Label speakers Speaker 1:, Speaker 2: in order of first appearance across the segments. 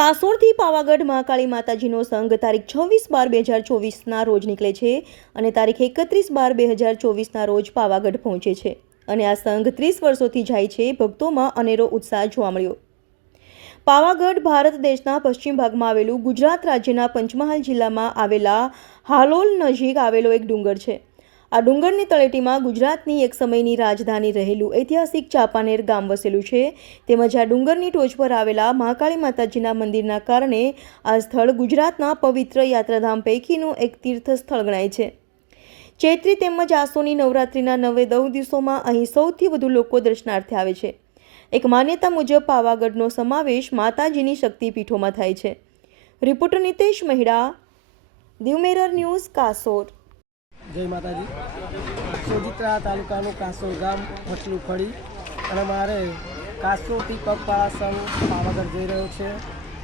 Speaker 1: કાસોરથી પાવાગઢ મહાકાળી માતાજીનો સંઘ તારીખ છવ્વીસ બાર બે હજાર ચોવીસના રોજ નીકળે છે અને તારીખ એકત્રીસ બાર બે હજાર ચોવીસના રોજ પાવાગઢ પહોંચે છે. અને આ સંઘ ત્રીસ વર્ષોથી જાય છે ભક્તોમાં અનેરો ઉત્સાહ જોવા મળ્યો. પાવાગઢ ભારત દેશના પશ્ચિમ ભાગમાં આવેલું ગુજરાત રાજ્યના પંચમહાલ જિલ્લામાં આવેલા હાલોલ નજીક આવેલો એક ડુંગર છે. આ ડુંગરની તળેટીમાં ગુજરાતની એક સમયની રાજધાની રહેલું ઐતિહાસિક ચાંપાનેર ગામ વસેલું છે. તેમજ આ ડુંગરની ટોચ પર આવેલા મહાકાળી માતાજીના મંદિરના કારણે આ સ્થળ ગુજરાતના પવિત્ર યાત્રાધામ પૈકીનું એક તીર્થ સ્થળ ગણાય છે. ચૈત્રી તેમજ આસોની નવરાત્રિના નવે દવ દિવસોમાં અહીં સૌથી વધુ લોકો દર્શનાર્થે આવે છે. એક માન્યતા મુજબ પાવાગઢનો સમાવેશ માતાજીની શક્તિપીઠોમાં થાય છે. Reporter Nitesh Mahida Diu mirror news Kasor.
Speaker 2: જય માતાજી. સોજિત્રા તાલુકાનું કાસોર ગામ, ભટલું ફળી. અને મારે કાસોરથી પગપાળા સંઘ પાવાગઢ જઈ રહ્યો છે.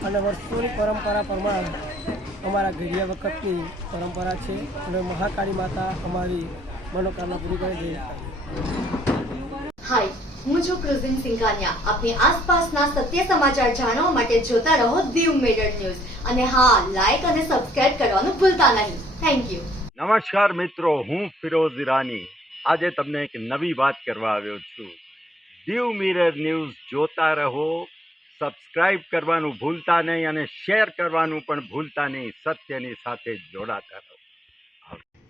Speaker 2: અને વર્ષોની પરંપરા પ્રમાણે અમારા ઘડિયા વખતની પરંપરા છે. અને મહાકાળી માતા અમારી મનોકામના પૂરી કરે છે.
Speaker 3: હાય, હું છું ક્રુઝિન સિંઘાનિયા. આપની આસપાસના સત્ય સમાચાર જાણવા માટે જોતા રહો દીવ મિરર ન્યૂઝ. અને હા લાઈક અને સબસ્ક્રાઇબ કરવાનું ભૂલતા નહીં. થેન્ક યુ
Speaker 4: નમસ્કાર મિત્રો, હું ફિરોઝ ઈરાની. આજે તમને એક નવી વાત કરવા આવ્યો છું. દીવ મિરર ન્યૂઝ જોતા રહો, સબસ્ક્રાઇબ કરવાનું ભૂલતા નહીં અને શેર કરવાનું પણ ભૂલતા નહીં, સત્યની સાથે જોડાતા રહો.